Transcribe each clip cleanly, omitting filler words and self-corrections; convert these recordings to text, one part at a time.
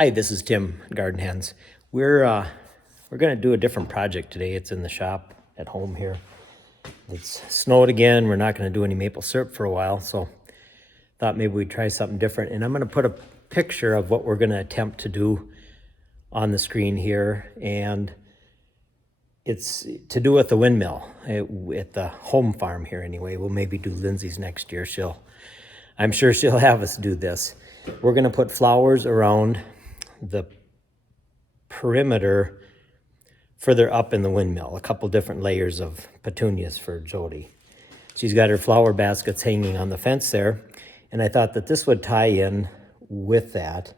Hi, this is Tim, Garden Hens. We're going to do a different project today. It's in the shop at home here. It's snowed again. We're not going to do any maple syrup for a while, so thought maybe we'd try something different. And I'm going to put a picture of what we're going to attempt to do on the screen here, and it's to do with the windmill at the home farm here anyway. We'll maybe do Lindsay's next year. I'm sure she'll have us do this. We're going to put flowers around the perimeter further up in the windmill, a couple different layers of petunias for Jody. She's got her flower baskets hanging on the fence there, and I thought that this would tie in with that.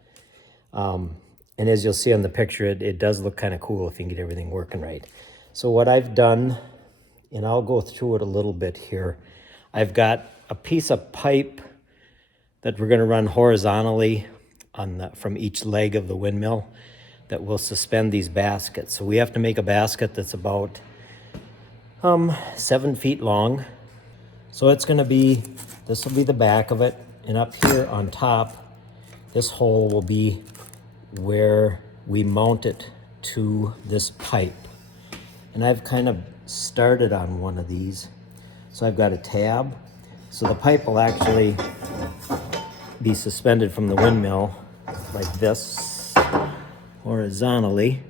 And as you'll see on the picture, it does look kind of cool if you can get everything working right. So what I've done, and I'll go through it a little bit here, I've got a piece of pipe that we're going to run horizontally from each leg of the windmill that will suspend these baskets. So we have to make a basket that's about 7 feet long. So it's going to be, this will be the back of it, and up here on top, this hole will be where we mount it to this pipe. And I've kind of started on one of these. So I've got a tab. So the pipe will actually be suspended from the windmill like this, horizontally.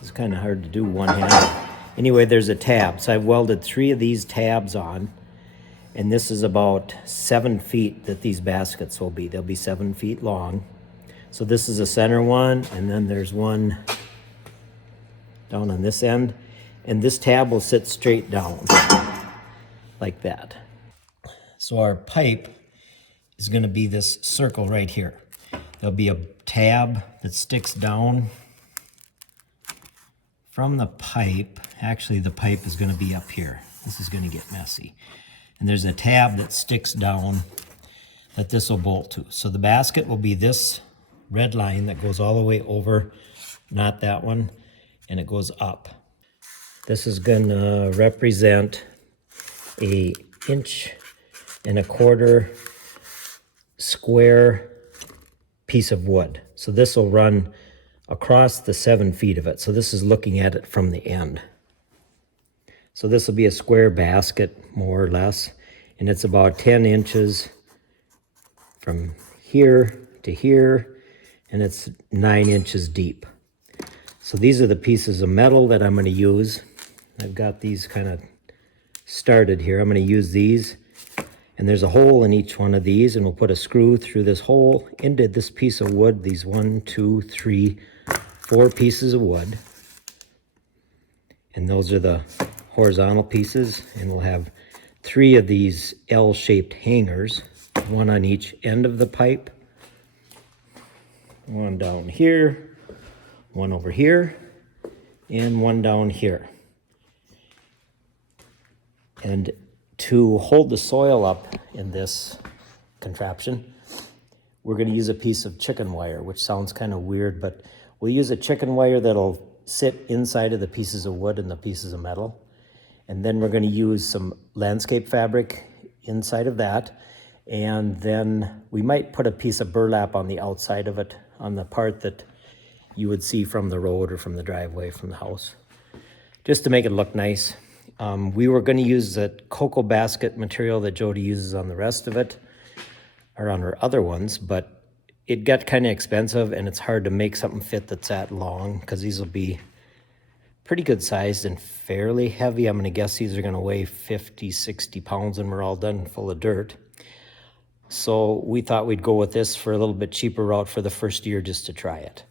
It's kind of hard to do one-handed. Anyway, there's a tab. So I've welded 3 of these tabs on, and this is about 7 feet that these baskets will be. They'll be 7 feet long. So this is the center one, and then there's one down on this end, and this tab will sit straight down like that. So our pipe is going to be this circle right here. There'll be a tab that sticks down from the pipe. Actually, the pipe is going to be up here. This is going to get messy. And there's a tab that sticks down that this will bolt to. So the basket will be this red line that goes all the way over, not that one, and it goes up. This is going to represent a 1.25 inch square piece of wood. So this will run across the 7 feet of it. So this is looking at it from the end. So this will be a square basket, more or less, and it's about 10 inches from here to here, and it's 9 inches deep. So these are the pieces of metal that I'm going to use. I've got these kind of started here. I'm going to use these, and there's a hole in each one of these, and we'll put a screw through this hole into this piece of wood, these 1, 2, 3, 4 pieces of wood. And those are the horizontal pieces, and we'll have 3 of these L-shaped hangers, one on each end of the pipe, one down here, one over here, and one down here. And to hold the soil up in this contraption, we're going to use a piece of chicken wire, which sounds kind of weird, but we'll use a chicken wire that'll sit inside of the pieces of wood and the pieces of metal. And then we're going to use some landscape fabric inside of that. And then we might put a piece of burlap on the outside of it, on the part that you would see from the road or from the driveway from the house, just to make it look nice. We were going to use the cocoa basket material that Jody uses on the rest of it, or on her other ones, but it got kind of expensive, and it's hard to make something fit that's that long, because these will be pretty good sized and fairly heavy. I'm going to guess these are going to weigh 50, 60 pounds when we're all done full of dirt. So we thought we'd go with this for a little bit cheaper route for the first year, just to try it.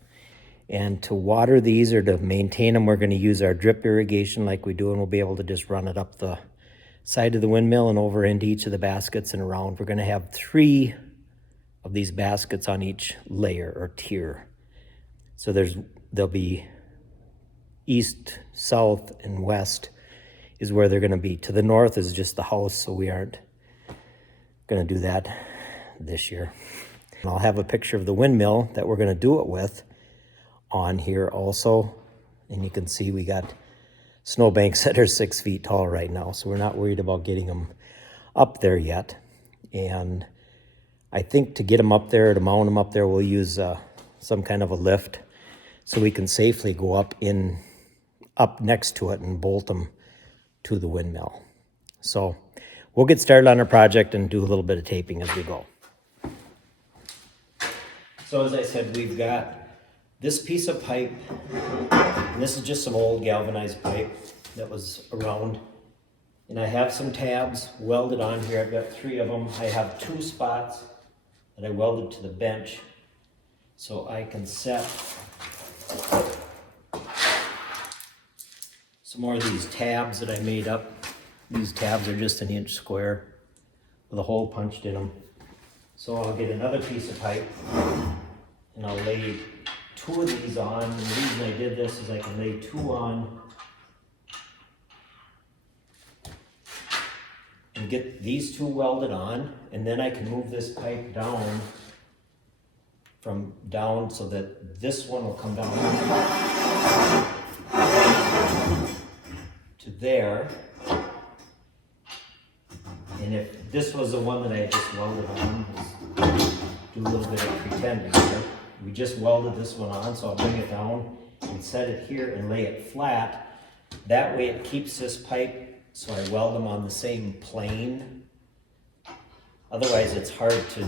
And to water these, or to maintain them, we're going to use our drip irrigation like we do, and we'll be able to just run it up the side of the windmill and over into each of the baskets and around. We're going to have 3 of these baskets on each layer or tier. So there'll be east, south, and west is where they're going to be. To the north is just the house, so we aren't going to do that this year. And I'll have a picture of the windmill that we're going to do it with on here also. And you can see we got snowbanks that are 6 feet tall right now, so we're not worried about getting them up there yet. And I think to get them up there, to mount them up there, we'll use some kind of a lift so we can safely go up next to it and bolt them to the windmill. So we'll get started on our project and do a little bit of taping as we go. So as I said, we've got this piece of pipe, and this is just some old galvanized pipe that was around. And I have some tabs welded on here. I've got 3 of them. I have 2 spots that I welded to the bench so I can set some more of these tabs that I made up. These tabs are just 1 inch square with a hole punched in them. So I'll get another piece of pipe and I'll lay 2 of these on. And the reason I did this is I can lay 2 on and get these 2 welded on, and then I can move this pipe down so that this one will come down to there. And if this was the one that I just welded on, do a little bit of pretending here. We just welded this one on, so I'll bring it down and set it here and lay it flat. That way it keeps this pipe, so I weld them on the same plane. Otherwise it's hard to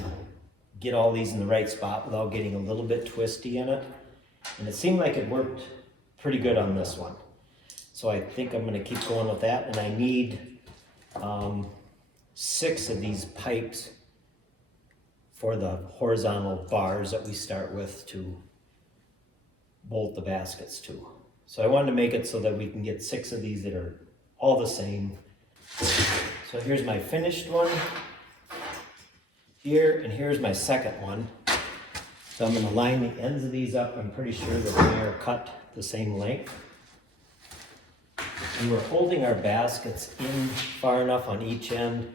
get all these in the right spot without getting a little bit twisty in it. And it seemed like it worked pretty good on this one. So I think I'm gonna keep going with that, and I need 6 of these pipes for the horizontal bars that we start with to bolt the baskets to. So I wanted to make it so that we can get 6 of these that are all the same. So here's my finished one here, and here's my second one. So I'm going to line the ends of these up. I'm pretty sure that they are cut the same length. And we're holding our baskets in far enough on each end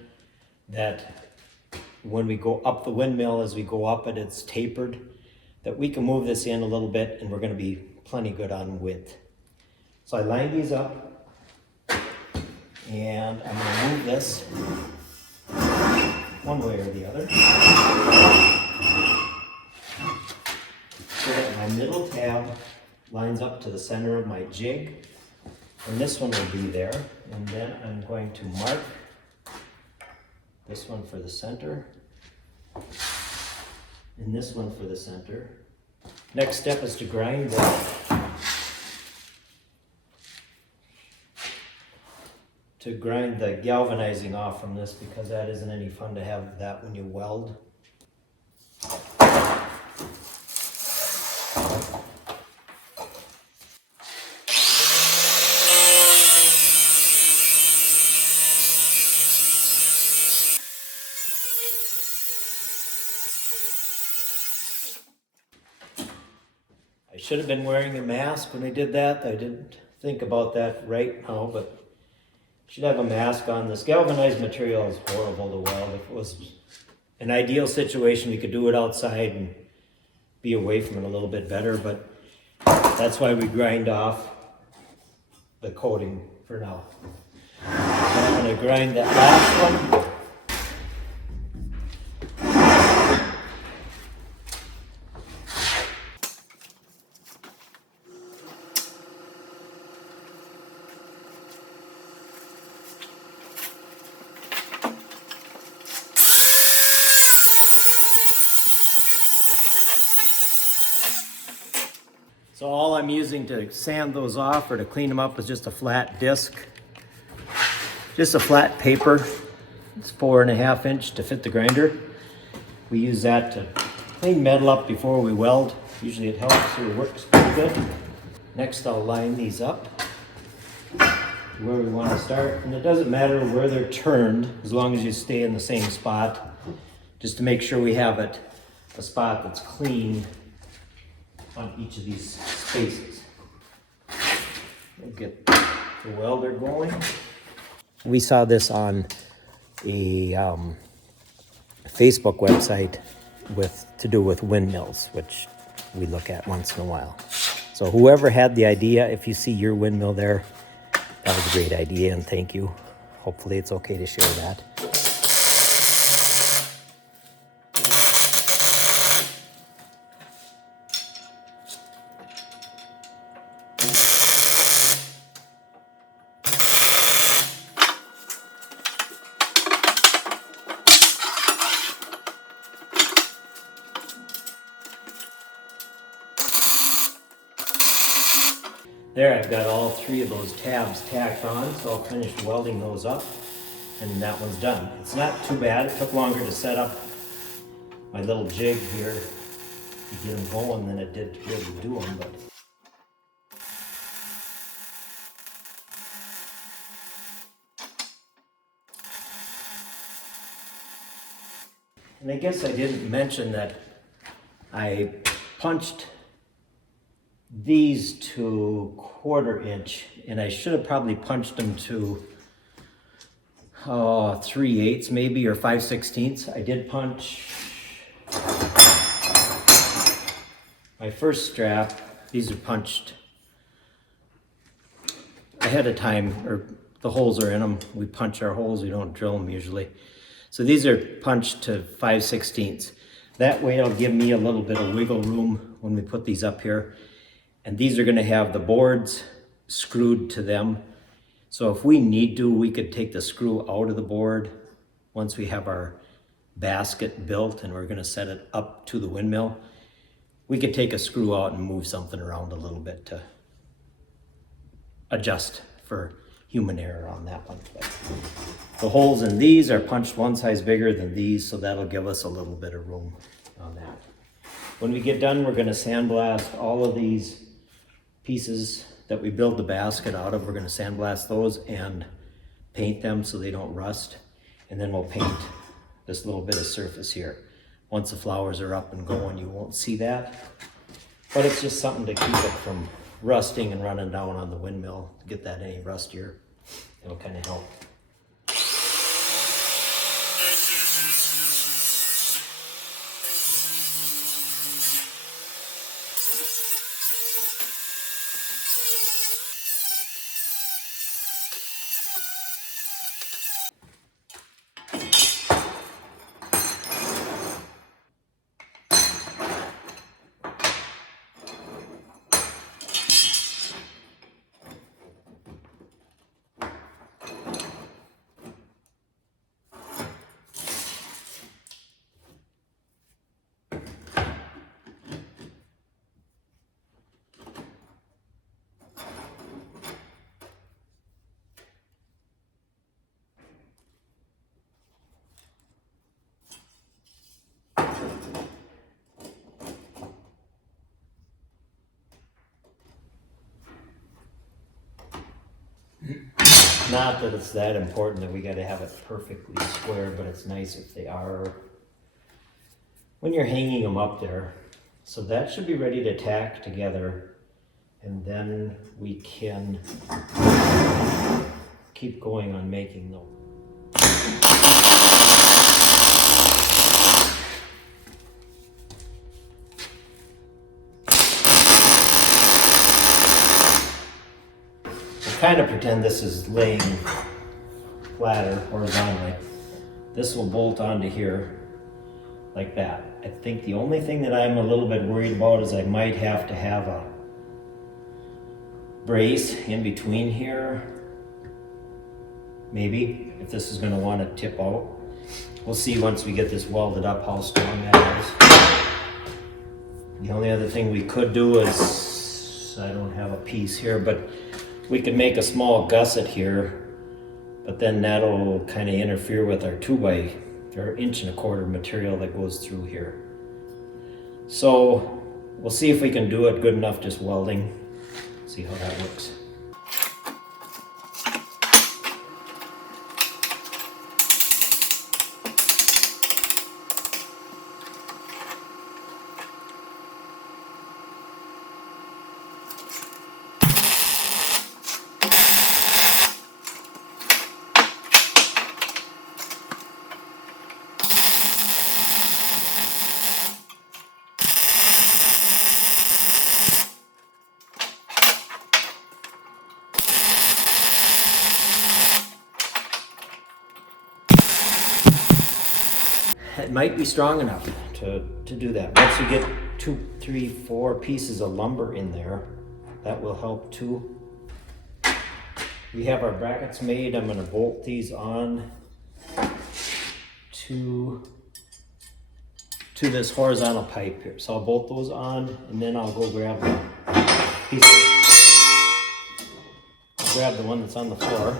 that when we go up the windmill, as we go up it, it's tapered, that we can move this in a little bit and we're going to be plenty good on width. So I lined these up, and I'm going to move this one way or the other so that my middle tab lines up to the center of my jig, and this one will be there. And then I'm going to mark this one for the center and this one for the center. Next step is to grind the galvanizing off from this, because that isn't any fun to have that when you weld. I should have been wearing a mask when I did that. I didn't think about that right now, but should have a mask on. This galvanized material is horrible to weld. If it was an ideal situation, we could do it outside and be away from it a little bit better, but that's why we grind off the coating for now. So I'm going to grind that last one. So all I'm using to sand those off or to clean them up is just a flat disc, just a flat paper. It's 4.5 inch to fit the grinder. We use that to clean metal up before we weld. Usually it helps, so it works pretty good. Next I'll line these up where we want to start. And it doesn't matter where they're turned, as long as you stay in the same spot, just to make sure we have a spot that's clean on each of these spaces. We'll get the welder going. We saw this on a Facebook website to do with windmills, which we look at once in a while. So whoever had the idea, if you see your windmill there, that was a great idea, and thank you. Hopefully it's okay to share that. There, I've got all 3 of those tabs tacked on, so I'll finish welding those up, and that one's done. It's not too bad. It took longer to set up my little jig here to get them going than it did to really do them, but and I guess I didn't mention that I punched these to 1/4 inch, and I should have probably punched them to 3/8 maybe, or 5/16. I did punch my first strap. These are punched ahead of time, or the holes are in them. We punch our holes, we don't drill them usually. So these are punched to 5/16. That way it'll give me a little bit of wiggle room when we put these up here. And these are gonna have the boards screwed to them. So if we need to, we could take the screw out of the board once we have our basket built and we're gonna set it up to the windmill. We could take a screw out and move something around a little bit to adjust for human error on that one. But the holes in these are punched one size bigger than these, so that'll give us a little bit of room on that. When we get done, we're gonna sandblast all of these pieces that we build the basket out of. We're gonna sandblast those and paint them so they don't rust. And then we'll paint this little bit of surface here. Once the flowers are up and going, you won't see that. But it's just something to keep it from rusting and running down on the windmill. To get that any rustier, it'll kind of help. Not that it's that important that we got to have it perfectly square, but it's nice if they are when you're hanging them up there. So that should be ready to tack together, and then we can keep going on making them. Kind of pretend this is laying flatter horizontally. This will bolt onto here like that. I think the only thing that I'm a little bit worried about is I might have to have a brace in between here. Maybe, if this is going to want to tip out. We'll see once we get this welded up how strong that is. The only other thing we could do is, I don't have a piece here, but we could make a small gusset here, but then that'll kind of interfere with our 1.25 inch material that goes through here. So we'll see if we can do it good enough just welding, see how that works. It might be strong enough to do that. Once you get 2, 3, 4 pieces of lumber in there, that will help too. We have our brackets made. I'm going to bolt these on to this horizontal pipe here. So I'll bolt those on, and then I'll go grab a piece grab the one that's on the floor,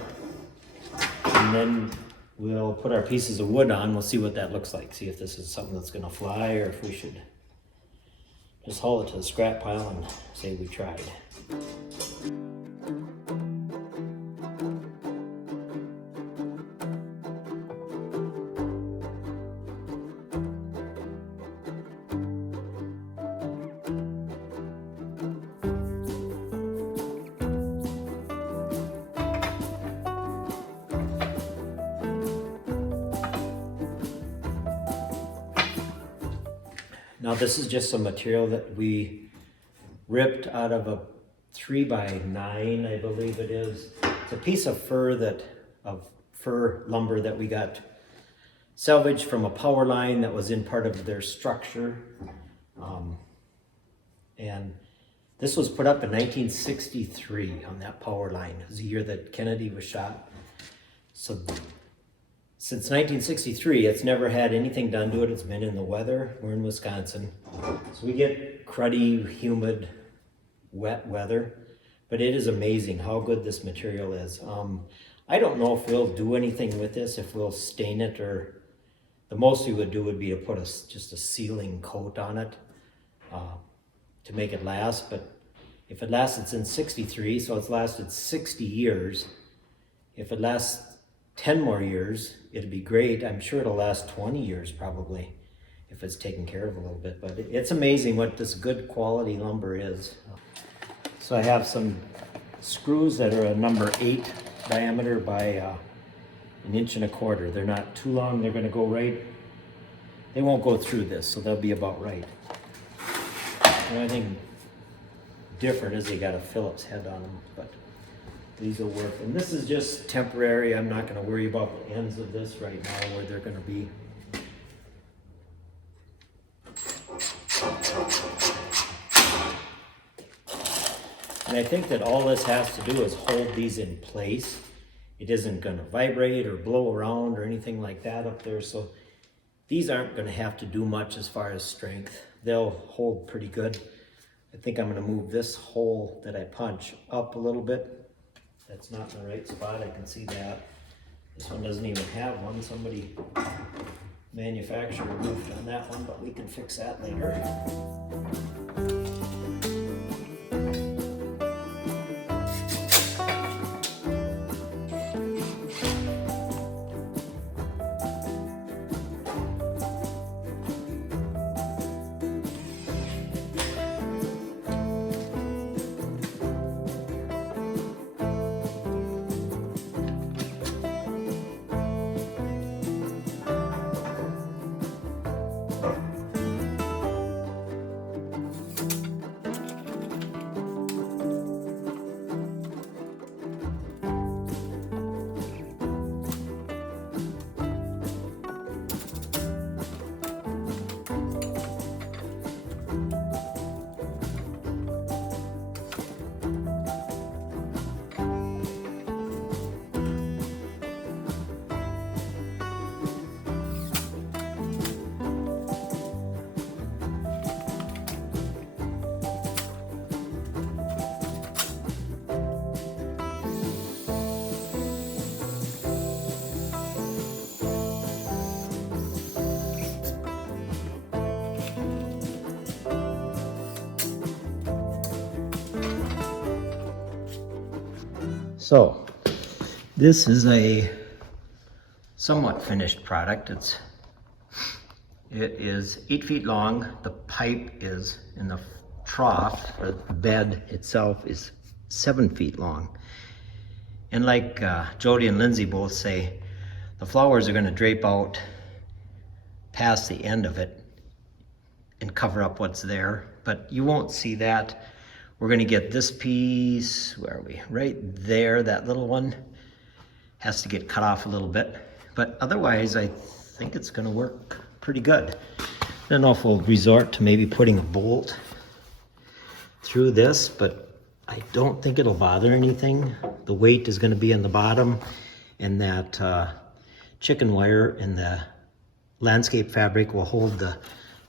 and then we'll put our pieces of wood on. We'll see what that looks like. See if this is something that's gonna fly or if we should just haul it to the scrap pile and say we tried. Now this is just some material that we ripped out of a 3x9, I believe it is. It's a piece of fur lumber that we got salvaged from a power line that was in part of their structure. And this was put up in 1963 on that power line. It was the year that Kennedy was shot. So since 1963, it's never had anything done to it. It's been in the weather. We're in Wisconsin. So we get cruddy, humid, wet weather. But it is amazing how good this material is. I don't know if we'll do anything with this, if we'll stain it, or the most we would do would be to put just a sealing coat on it to make it last. But if it lasted since 63, so it's lasted 60 years. If it lasts 10 more years, it'd be great. I'm sure it'll last 20 years probably if it's taken care of a little bit, but it's amazing what this good quality lumber is. So I have some screws that are a number 8 diameter by 1.25 inches. They're not too long. They're going to go right. They won't go through this, so they'll be about right. The only thing different is they got a Phillips head on them, but these will work. And this is just temporary. I'm not going to worry about the ends of this right now, where they're going to be. And I think that all this has to do is hold these in place. It isn't going to vibrate or blow around or anything like that up there. So these aren't going to have to do much as far as strength. They'll hold pretty good. I think I'm going to move this hole that I punch up a little bit. That's not in the right spot, I can see that. This one doesn't even have one. Somebody manufacturer moved on that one, but we can fix that later. So this is a somewhat finished product. It is 8 feet long. The pipe is in the trough, or the bed itself is 7 feet long. And like Jody and Lindsay both say, the flowers are going to drape out past the end of it and cover up what's there, but you won't see that. We're going to get this piece, where are we? Right there, that little one has to get cut off a little bit, but otherwise I think it's going to work pretty good. I don't know if we'll resort to maybe putting a bolt through this, but I don't think it'll bother anything. The weight is going to be on the bottom, and that chicken wire and the landscape fabric will hold the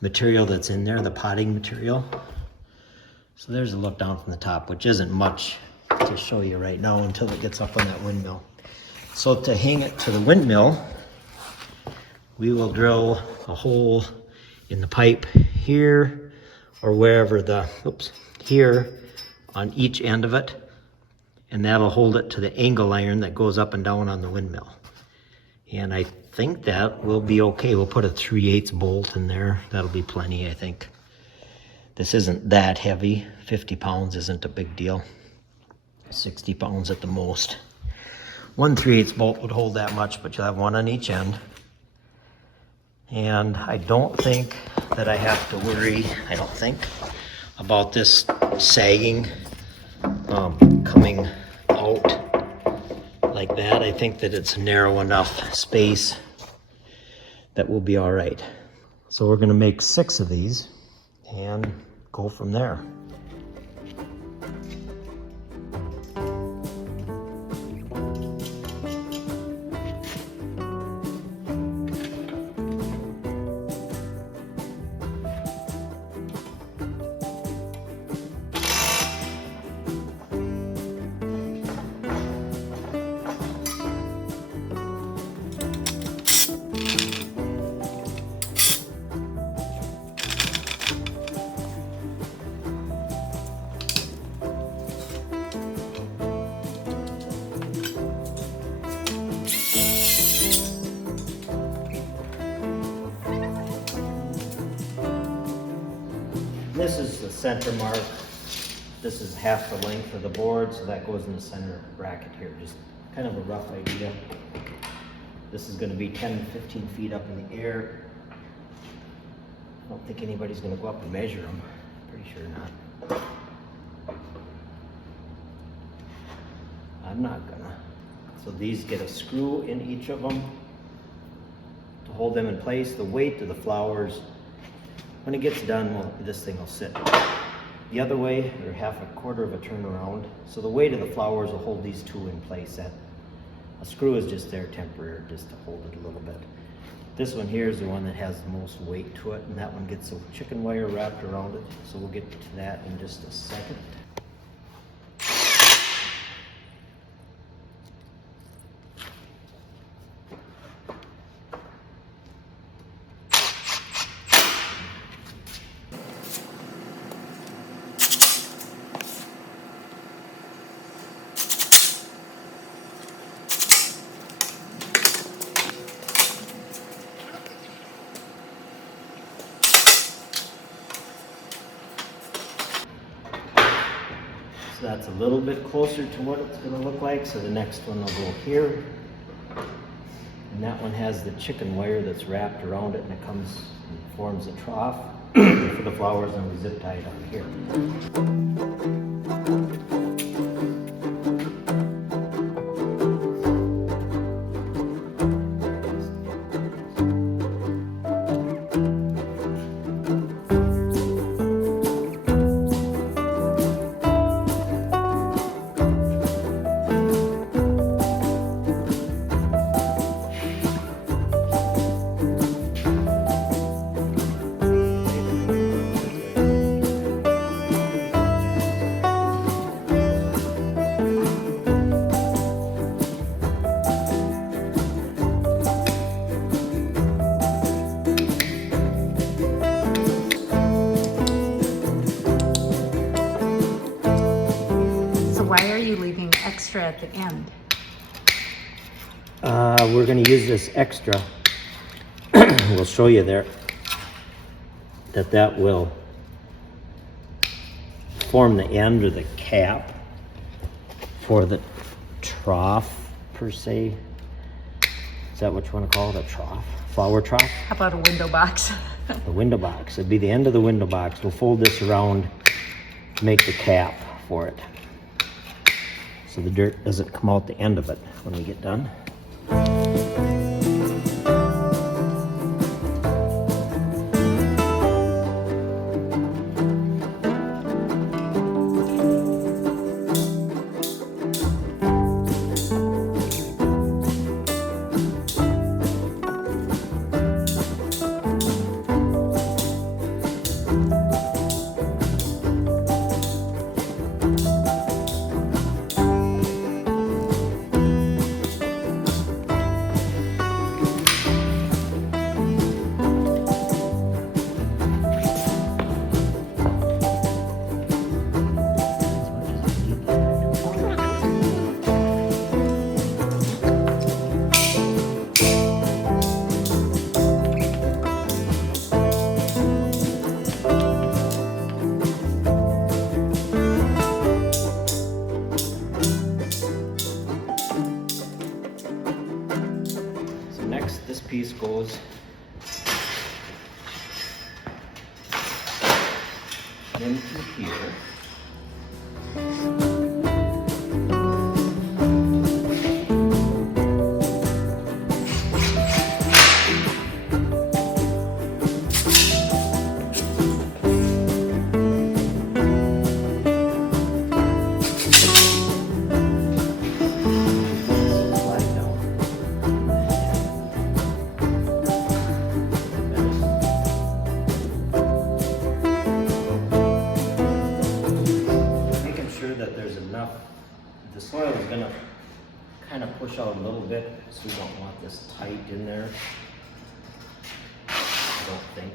material that's in there, the potting material. So there's a look down from the top, which isn't much to show you right now until it gets up on that windmill. So to hang it to the windmill, we will drill a hole in the pipe here or wherever here on each end of it, and that'll hold it to the angle iron that goes up and down on the windmill. And I think that will be okay. We'll put a 3/8 bolt in there. That'll be plenty, I think. This isn't that heavy. 50 pounds isn't a big deal. 60 pounds at the most. 1 3/8 bolt would hold that much, but you'll have one on each end. And I don't think that I have to worry, about this sagging, coming out like that. I think that it's narrow enough space that we'll be all right. So we're gonna make 6 of these and go from there. This is the center mark. This is half the length of the board, so that goes in the center bracket here. Just kind of a rough idea. This is going to be 10 to 15 feet up in the air. I don't think anybody's going to go up and measure them. Pretty sure not. I'm not gonna. So these get a screw in each of them to hold them in place. The weight of the flowers, when it gets done, this thing will sit the other way, or half a quarter of a turnaround. So the weight of the flowers will hold these two in place. A screw is just there temporary, just to hold it a little bit. This one here is the one that has the most weight to it, and that one gets a chicken wire wrapped around it. So we'll get to that in just a second. So that's a little bit closer to what it's going to look like. So the next one will go here. And that one has the chicken wire that's wrapped around it, and it comes and forms a trough for the flowers, and we zip tie it up here. Why are you leaving extra at the end? We're going to use this extra. We'll show you there that will form the end or the cap for the trough, per se. Is that what you want to call it? A trough? Flower trough? How about a window box? The window box. It'd be the end of the window box. We'll fold this around to make the cap for it, so the dirt doesn't come out the end of it when we get done. into here. That there's enough, the soil is gonna kind of push out a little bit, so we don't want this tight in there. I don't think.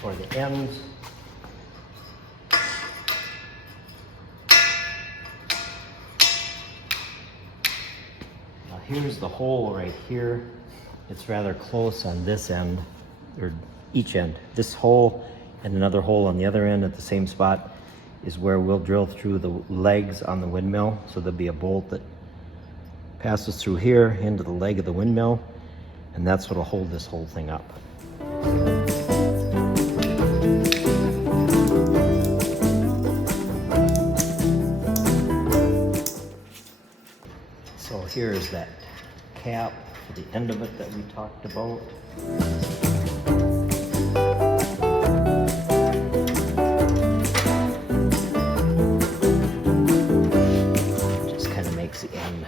For the ends, now here's the hole right here. It's rather close on this end, or each end. This hole and another hole on the other end at the same spot is where we'll drill through the legs on the windmill. So there'll be a bolt that passes through here into the leg of the windmill, and that's what'll hold this whole thing up. So here's that cap for the end of it that we talked about. Just kind of makes the end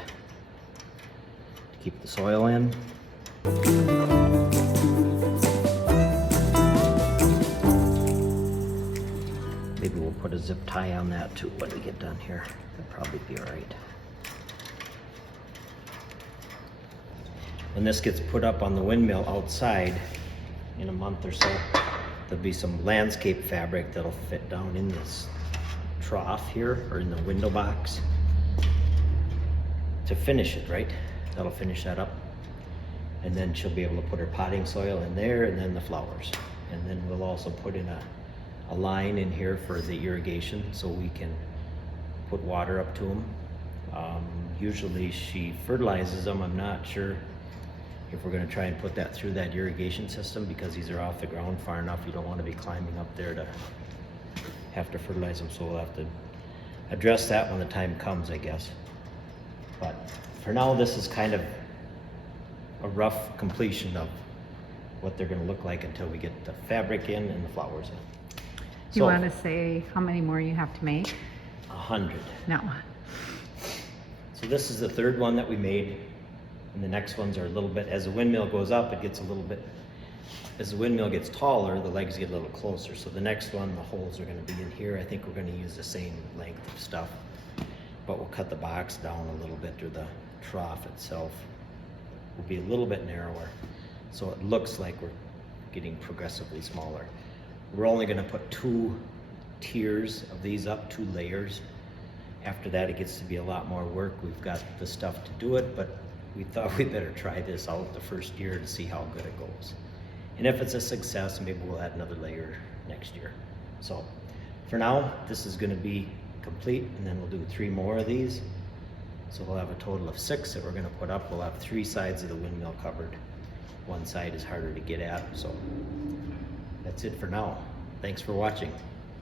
to keep the soil in. Maybe we'll put a zip tie on that too when we get done here. That'll probably be all right. When this gets put up on the windmill outside in a month or so, there'll be some landscape fabric that'll fit down in this trough here, or in the window box, to finish it, right? That'll finish that up. And then she'll be able to put her potting soil in there, and then the flowers. And then we'll also put in a line in here for the irrigation, so we can put water up to them. Usually she fertilizes them. I'm not sure if we're going to try and put that through that irrigation system, because these are off the ground far enough. You don't want to be climbing up there to have to fertilize them, so we'll have to address that when the time comes, I guess. But for now, this is kind of a rough completion of what they're going to look like until we get the fabric in and the flowers in. You want to say how many more you have to make? 100. No. So this is the third one that we made. And the next ones are a little bit, as the windmill goes up, it gets a little bit, as the windmill gets taller, the legs get a little closer. So the next one, the holes are going to be in here. I think we're going to use the same length of stuff, but we'll cut the box down a little bit, or the trough itself will be a little bit narrower. So it looks like we're getting progressively smaller. We're only going to put 2 tiers of these up, 2 layers. After that, it gets to be a lot more work. We've got the stuff to do it, but we thought we better try this out the first year to see how good it goes. And if it's a success, maybe we'll add another layer next year. So for now, this is going to be complete, and then we'll do 3 more of these. So we'll have a total of 6 that we're going to put up. We'll have 3 sides of the windmill covered. One side is harder to get at, so that's it for now. Thanks for watching.